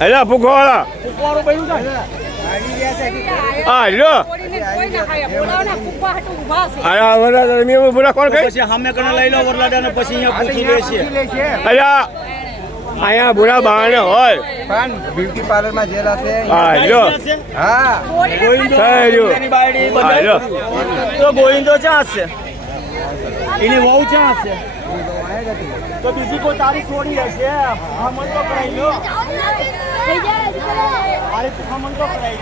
અલ્યા ભૂખવાળા હા લ્યો અલ્યા અહીંયા બુરા બહાને હોય પણ બ્યુટી પાર્લર માં જેલા છે હા લ્યો હા તો ગોવિંદો ચા છે એની વહુ ચા છે તો બીજી કોઈ તારીખ છોડી હશે હા મન તો કરાઈ લો અરે તું મન તો કરાઈ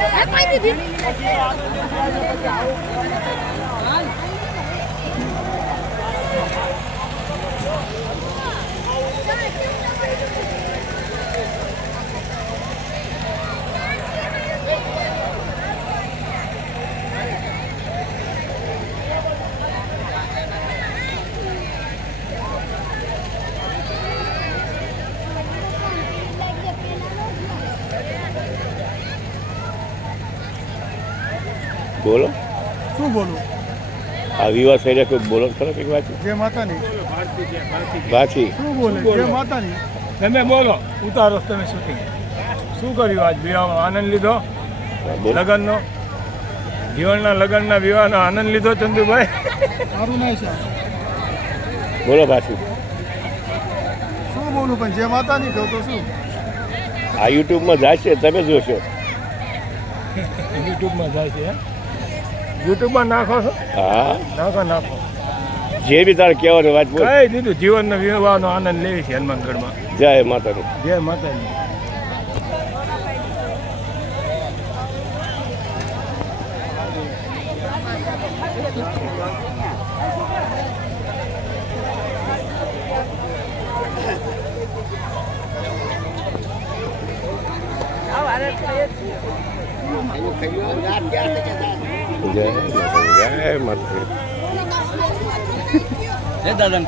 બોલો શું બોલું આ વિવાહ થઈ રહ્યા કોઈ બોલો ખરો કંઈક વાત જે માતાની બાકી શું બોલે જે માતાની તમે બોલો ઉતારો તમે શૂટિંગ શું કર્યું આજ વિવાહમાં આનંદ લીધો લગ્નનો લગ્નના વિવાહનો આનંદ લીધો ચંદુભાઈ સારું નહીં છે બોલો પાછું શું બોલું પણ જે માતાની કહો તો શું આ યુટ્યુબમાં જાય છે તમે જોશો યુટ્યુબમાં જાય છે યુટ્યુબમાં નાખો છો હા નાખો જે બી તારે કહેવાનું વાત બોલ કઈ દીધું જીવનનો વિવાહનો આનંદ લેવી છે હનુમાનગઢમાં જય માતાની જય માતાજી જય માતાજી દાદા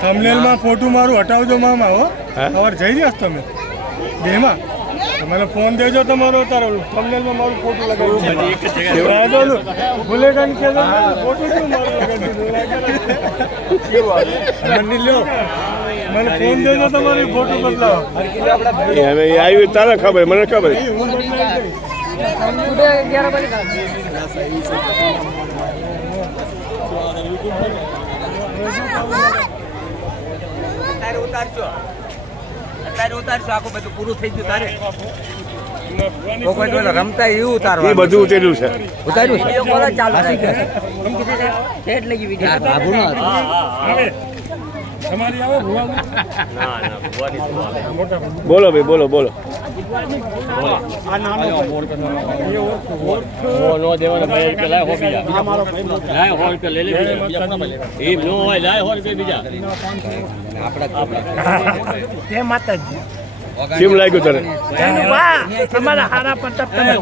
થંબનેલમાં ફોટો મારું હટાવજો મામા હો સવારે જઈ રહ્યા છો તમે બેમાં મને ફોન દેજો તમારો તારો થંબનેલમાં મારું ફોટો લગાવ્યું ભૂલે કાન કે ફોટો શું મારું લગાવી લ્યો મને ફોન દેજો તમારી ફોટો બદલાવો આવ્યું તારે ખબર મને ખબર અત્યારે ઉતારશો આખું બધું પૂરું થઈ ગયું તારે રમતા એવું ઉતારવા એ બધું ઉતર્યું છે ઉતાર્યું તમારી આવે બોલો ભાઈ બોલો બોલો કેમ લાગ્યું તને અમારા હારા પંટપ તમે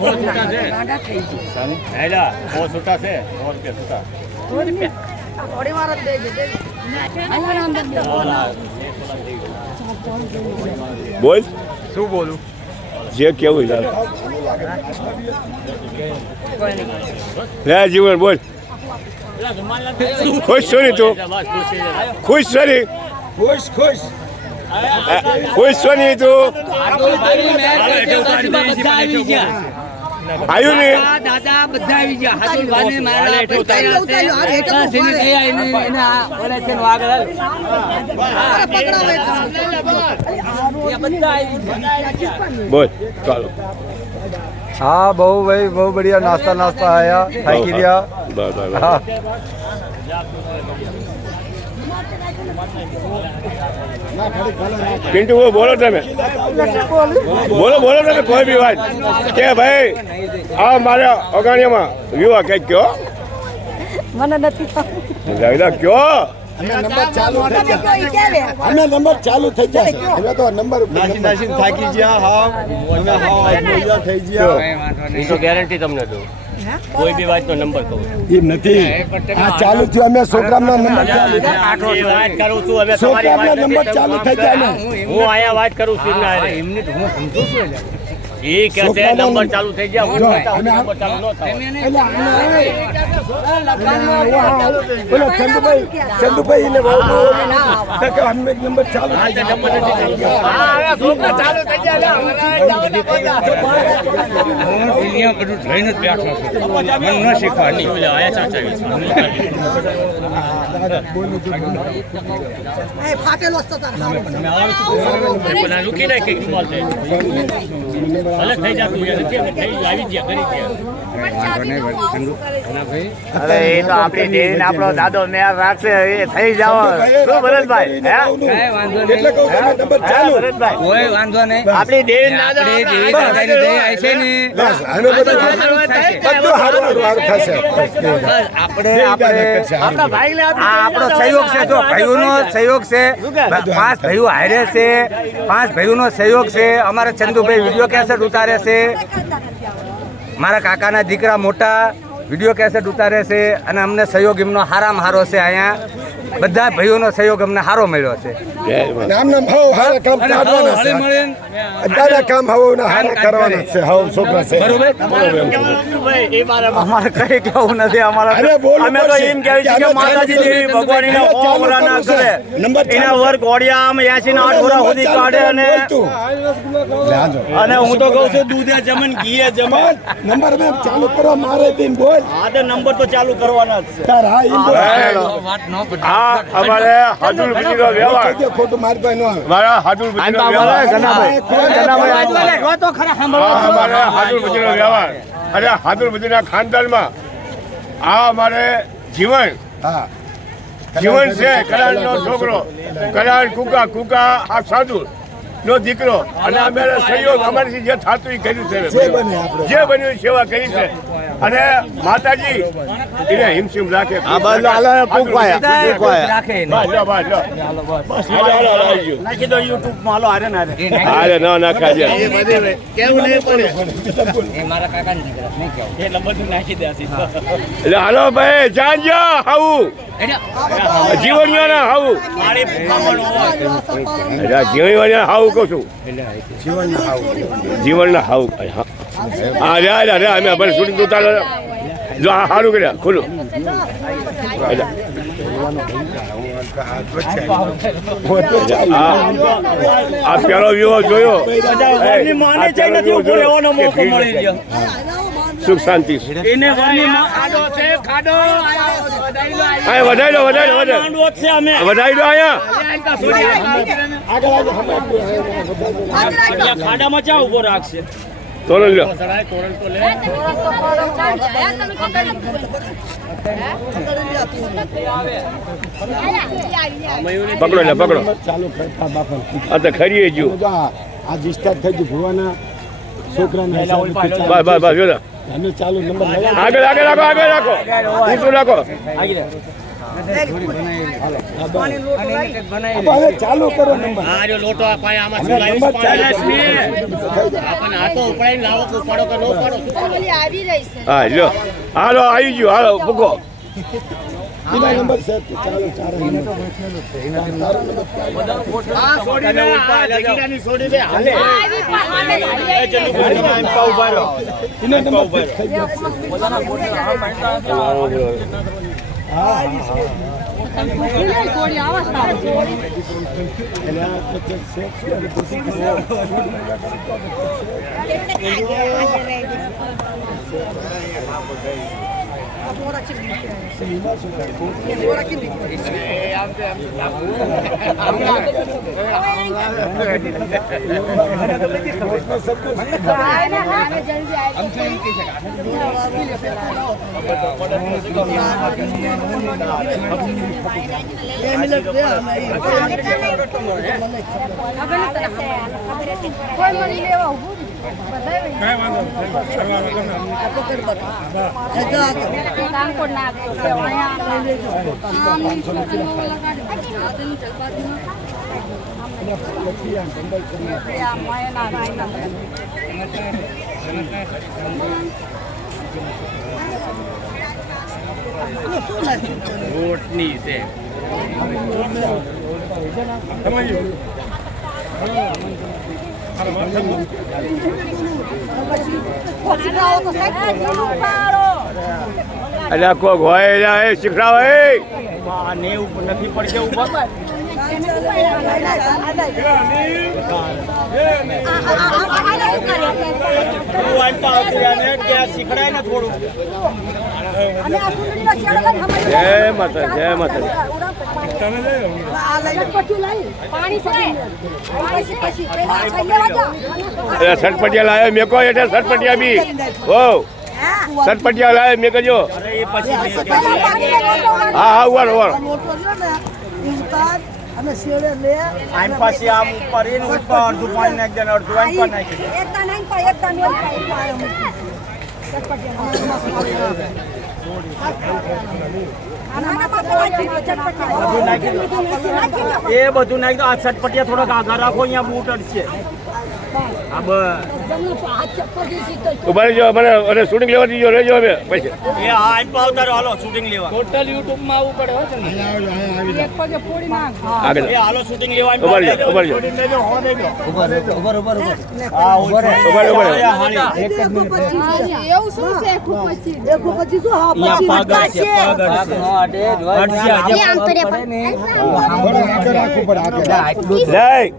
બોલ શું બોલું જે કેવું લે જીવન બોલ ખુશ છો ને તું ખુશ છો ને ખુશ ખુશ ખુશ છો ને તું આવ્યું ને દાદા બધા આવી ગયા હાથુલ વાને મારા બોલ ચાલો हाँ बहु भाई बहुत बढ़िया नाश्ता आया खाई लिया हाँ पिंटू वो बोलो તમે બોલો તમે કોઈ બી વાત કે ભાઈ આ મારા અગાણિયામાં વિવાહ કઈ કયો મને નથી કયો અમે નંબર ચાલુ થઈ જશે હવે તો નંબર થાકી ગયા હાવ અમે હાવ થઈ ગયા એ તો ગેરંટી તમને દઉં કોઈ બી વાતનો નંબર કહું એ નથી આ ચાલુ થયું અમે છોકરાના નંબર ચાલુ વાત કરું છું હવે તમારી છોકરાના વાત નંબર ચાલુ થઈ જાય ને હું આયા વાત કરું છું ના એમને હું સમજુ છું એ કે છે નંબર ચાલુ થઈ ગયા હું નંબર ચાલુ ન થાય બોલો ચંદુભાઈ ને કે અમે નંબર ચાલુ થઈ જાય ચાલુ થઈ ગયા બધું લઈને જ બેઠો છું મને ન શીખવાની આયા ચાચા ફાટેલો તો તાર રૂકી નાખી અલગ થઈ જતું આવી ગયા કરી ગયા અરે એ તો આપણી દેવીને આપણો દાદો મેર રાખશે એ થઈ જાવ શું ભરતભાઈ એટલે કહું તમે નંબર ચાલુ ભરતભાઈ કોઈ વાંધો નહીં આપણી દેવીને દાદા દેવી દાદાની દયા આવી છે ને બસ હવે બધું હારું થશે આપણા ભાઈને આ આપણો સહયોગ છે જો ભાઈઓનો સહયોગ છે 5 ભાઈઓ હારે છે 5 ભાઈઓનો સહયોગ છે અમારા ચંદુભાઈ વિડીયો કેસેટ ઉતારે છે મારા કાકાના દીકરા મોટા વિડીયો કેસેટ ઉતારે છે અને અમને સહયોગ એમનો હારામાં હારો છે અહીંયા બધા ભાઈઓનો સહયોગ અમને હારો મળ્યો છે નામ હાવ હારા કામ કાઢવાના છે દાદા કામ હાવ હારા કરવાના છે હાવ છોકરા છે અમારે કઈ કેવું નથી અમારા અરે બોલો અમે તો એમ કહેવી છે કે માતાજી દેવી ભગવાનના ઓમરાના કરે એના વર્ગ ઓડિયામ 80 ના 8 વર્ષ સુધી કાઢે અને હું તો કહું છું દૂધે જમન ઘીએ જમન નંબર મેં ચાલુ કરો મારે દિન બોલ આ તો નંબર તો ચાલુ કરવાના જ છે તાર હા ઈ બોલ આ અમારે હાજુલ બીજીનો વ્યવહાર ખોટું મારી પાસે ન આવે મારા હાજુલ બીજીનો વ્યવહાર તો ખરા અમારે હાજુલ બીજીનો વ્યવહાર અને હાજુલ બીજીના ખાનદાનમાં આ અમારે જીવન હા જીવન છે કલાણનો છોકરો કલાણ કુકા આ સાધુ નો દીકરો અને અમારે સહયોગ અમારી જે થતું એ કર્યું છે જે બન્યું એ સેવા કરી છે અને માતાજી એને હિમશિમ રાખે નાખી દો યુટ્યુબ માં હાલો હારે ના હારે ન નાખાજે કેવું નહીં પડે એ મારા કાકાના દીકરા નહીં કેવું એટલે બધું નાખી દે એટલે હાલો ભાઈ જાણજો હાવું જીવણીઓના હાવું જીવણીઓના હાવું કહું છું જીવનના હાવું હા રે અમે ભલે શૂટિંગ ઉતારો જો આ સારું કર્યા ખુલ્લું આ પેલો વ્યૂહ જોયો સુખ શાંતિ વધારી દો અહીંયા ખાડામાં ચા ઉભો રાખશે તોરણ લ્યો પકડો લે પકડો ચાલુ કરતા બાપા આ તો ખરીએ ગયું આ ડિસ્ચાર્જ થઈ ગયું ભુવાના છોકરાના બસ જો અમે ચાલુ નંબર આગળ રાખો ઊંચું રાખો હવે ચાલુ કરો નંબર આ જો લોટો પાય આમાં શું લાવીશ આપણને હાથો ઉપડાઈને લાવો કે ઉપાડો કે ન ઉપાડો આવી રહી છે હા લ્યો હાલો આવી ગયો હાલો મૂકો એના નંબર છે ચાલુ ચાર આ છોડી દે આ જગીરાની છોડી દે હાલે એ ચલુ એમ પાઉ ભારો એના નંબર થઈ ગયો કોઈ મળી લેવા ઉભું કાંઈ વાંધો નહીં કરવા વગર રોટની છે એટલે કોક હોય એટલે એ શીખડાવે આ ને ઉપર નથી પડશે ઉપર શીખડાય ને થોડું જય માતા જય માતા સટપટિયા લાવ્યો મેકો એટલે સટપટિયા બી હો સટપટિયા લાવ્યો મેં કજો હા હા ઉવાર ઉવાર આમ પછી આમ ઉપર એને ઉપર અડધું પાણી નાખી દે અડધું આમ પર નાખી દે એ બધું નાખી દો આ ચટપટિયા થોડાક આગળ રાખો અહીંયા બૂટ અડશે હા બસ ઉભા રહેજો મને અને શૂટિંગ લેવા દીજો રહેજો હવે પછી એ હા આમ પાવતારો હાલો શૂટિંગ લેવા આગળ એ હાલો શૂટિંગ લેવા આમ ઉભા રહેજો ઉભા રહેજો હા ઉભા ઉભા રહેજો જય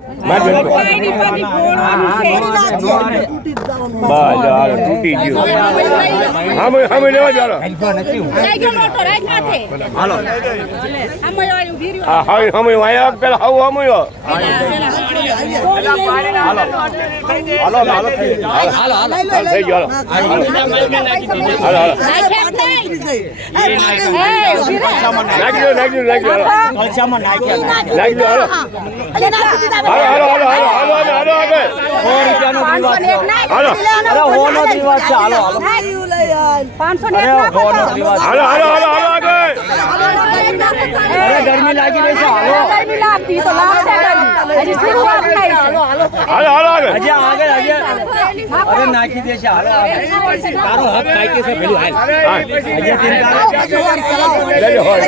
તૂટી ગયું હા લેવા ચાલો હા હમ વાયા પેલા હાવ હમ હાલો હાલો થઈ ગયો હાલો કલસામાં નાખ્યા નાખી દો હાલો હાલો હાલો હાલો હાલો હાલો આગળ 100 રૂપિયાનો દિવસ છે હાલો હાલો હોનો દિવસ હાલો હાલો હાલો હાલો આગળ અરે ગરમી લાગી રહી છે હાલો હાલો હાલો આગળ હજી આગળ હજી અરે નાખી દે છે હાલો તારો હક કાઈ છે પેલું હાલ હજી લેજો હોય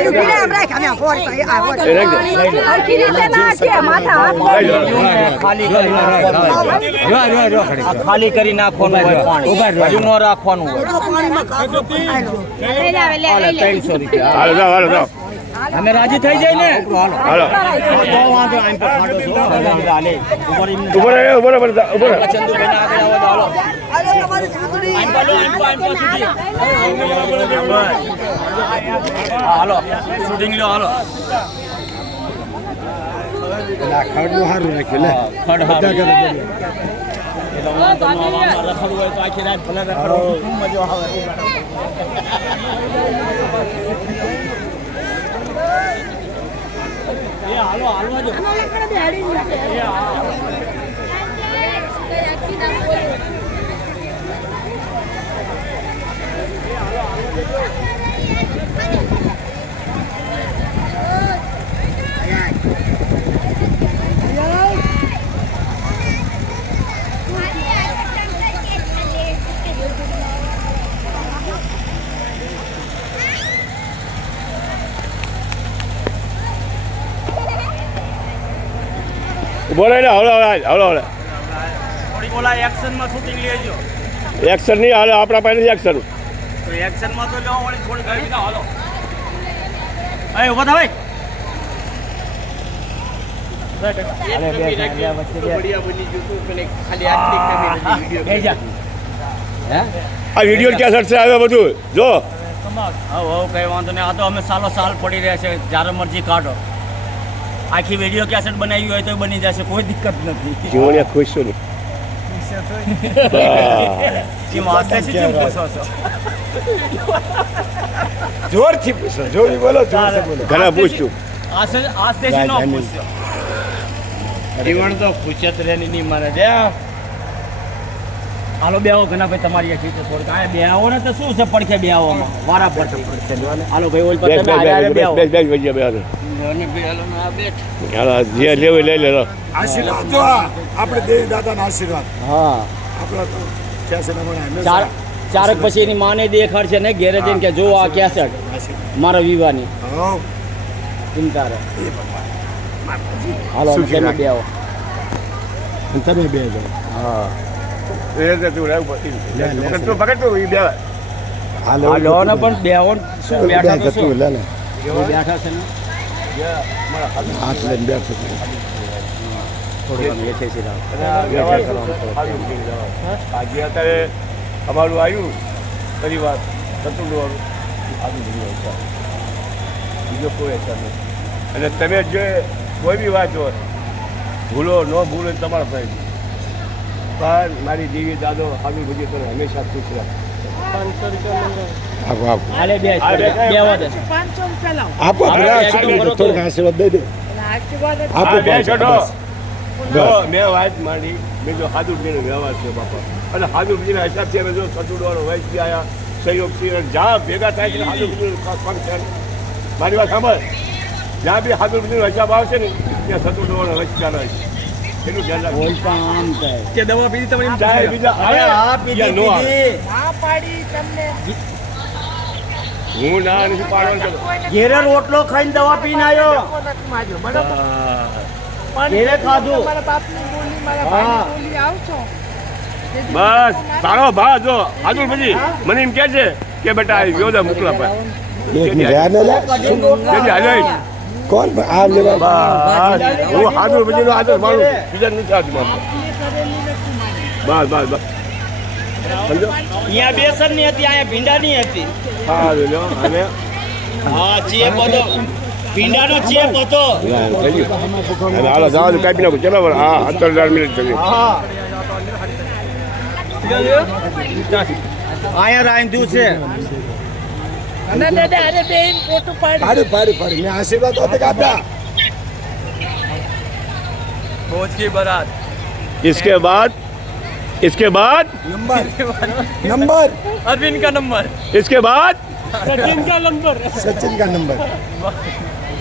ખાલી કરી નાખવાનું હોય પાણી હજુ ન રાખવાનું હોય 300 રૂપિયા હાલો જાઓ હાલો જાઓ અમે રાજી થઈ જાય ને હાલો વાંધો આમ પર ખાડો છો હાલે ઉપર એમ ઉભો રહે ઉભો રહે ઉભો રહે ચંદુભાઈ ના આગળ આવો હાલો શૂટિંગ લો હાલો ખાડું સારું રાખ્યું લે ખડ હાલો રખડવું હોય તો આખી રાત ભલે રખડો મજા આવે એ હાલો હાલવા જો ઉભો રહે હવલો હવલો હવલો થોડી બોલા એક્શન માં શૂટિંગ લેજો એક્શન નહીં હાલો આપણા પાસે એક્શન તો એક્શન માં તો લો વળી થોડી ગઈ ના હાલો એ ઉભા થા ભાઈ આ વિડીયો ક્યાં સટશે આવે બધું જો કઈ વાંધો નહીં આ તો અમે સાલો સાલ પડી રહ્યા છે જ્યારે મરજી કાઢો આખી વિડીયો કેસેટ બનાવી હોય તો બની જશે કોઈ દિક્કત નથી જીવણિયા ખુશ છો ને જોરથી પૂછો જોરી બોલો જોરથી બોલો ઘણા પૂછ્યું જીવણ તો પૂછત રેની નહીં મારે હાલો બેહો ઘણા ભાઈ તમારી આ ચીજ થોડીક આ બેહો ને તો શું છે પડખે બેહોમાં વારા પડખે હાલો ભાઈ ઓલ પર તમે આયા બેહો જે લેવું લઈ લે આશીર્વાદ જો આપણે દેવી દાદાના આશીર્વાદ હા આપણા તો કેસેટ હમણાં ચાર ચારક પછી એની માને દેખાડશે ને ઘેરે જઈને કે જો આ કેસેટ મારા વિવાની હા ચિંતા રહે હાલો તમે બેહો તમે બે જાઓ હા તું પકડ તું બે હાલો ને પણ બેહો શું બેઠા તો શું લે લે બેઠા છે ને હાથ લઈને બેઠો છે થોડું બેઠે છે આજે અત્યારે અમારું આવ્યું પરિવાર ચતુર્વાળું આજુ બીજો કોઈ અસર નથી અને તમે જે કોઈ બી વાત હોય ભૂલો ન ભૂલો તમારા ભાઈ પણ મારી દેવી દાદો આગળ બધી તમે હંમેશા ખુશ રહો આપો આપો હાલે બે બેહવા દે આપો થોડુંક આશીર્વાદ દઈ દે આપો બે છોડો બસ. મેં વાત માંડી મેં જો હાદુરજીનો વ્યવહાર છે બાપા અને હાદુરજીના હિસાબથી અમે જો સતુડવાનો વયસથી આવ્યા સહયોગથી જ્યાં ભેગા થાય છે હાદુરજીનું ફંક્શન મારી વાત સાંભળ જ્યાં બી હાદુરજીનો હિસાબ આવશે ને ત્યાં સતુડવાનો વયસ ચાલે છે એનું ધ્યાન રાખો બોલતા આમ થાય કે દવા પીધી તમે ચાહે બીજા આવે પીધી નો આવે. પીધી હું ના નથી પાડવાનું ચલો ઘેરે રોટલો ખાઈને દવા પીને આવ્યો ઘેરે ખાધું હા બસ તારો ભા જો હાજર પછી મને એમ કહે છે કે બેટા યોદા મોકલા પર એક રહ્યા ને લે હાજર કોણ આ લેવા હું હાજર પછી નો હાજર મારું બીજા નથી હાજર મારું બસ બસ બસ સમજો અહીંયા બેસન ની હતી અહીંયા ભીંડા ની હતી હા લો અને હા ચેપ હતો ભીંડાનો ચેપ હતો હાલો જવાનું કાપી નાખું ચલો હા 17,000 મિનિટ થઈ અહીંયા રાંધ્યું છે પાડી પાડી પાડી મેં આશીર્વાદ હોતે કે આપ્યા इसके बाद नंबर नंबर अरविंद का नंबर इसके बाद सचिन का नंबर सचिन का नंबर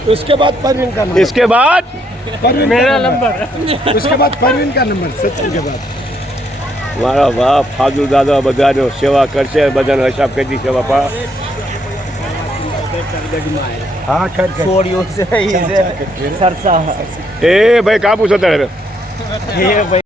उसके बाद परवीन का नंबर इसके बाद परवीन मेरा नंबर उसके बाद परवीन का नंबर सचिन के बाद મારા બાપ ફાદુ દાદા બધાનો સેવા કરશે બધાનો હિસાબ કરી દીશે બાપા हाँ कर છોડ્યું છે ઈ છે સરસા એ ભાઈ કાપુ છો તારે એ ભાઈ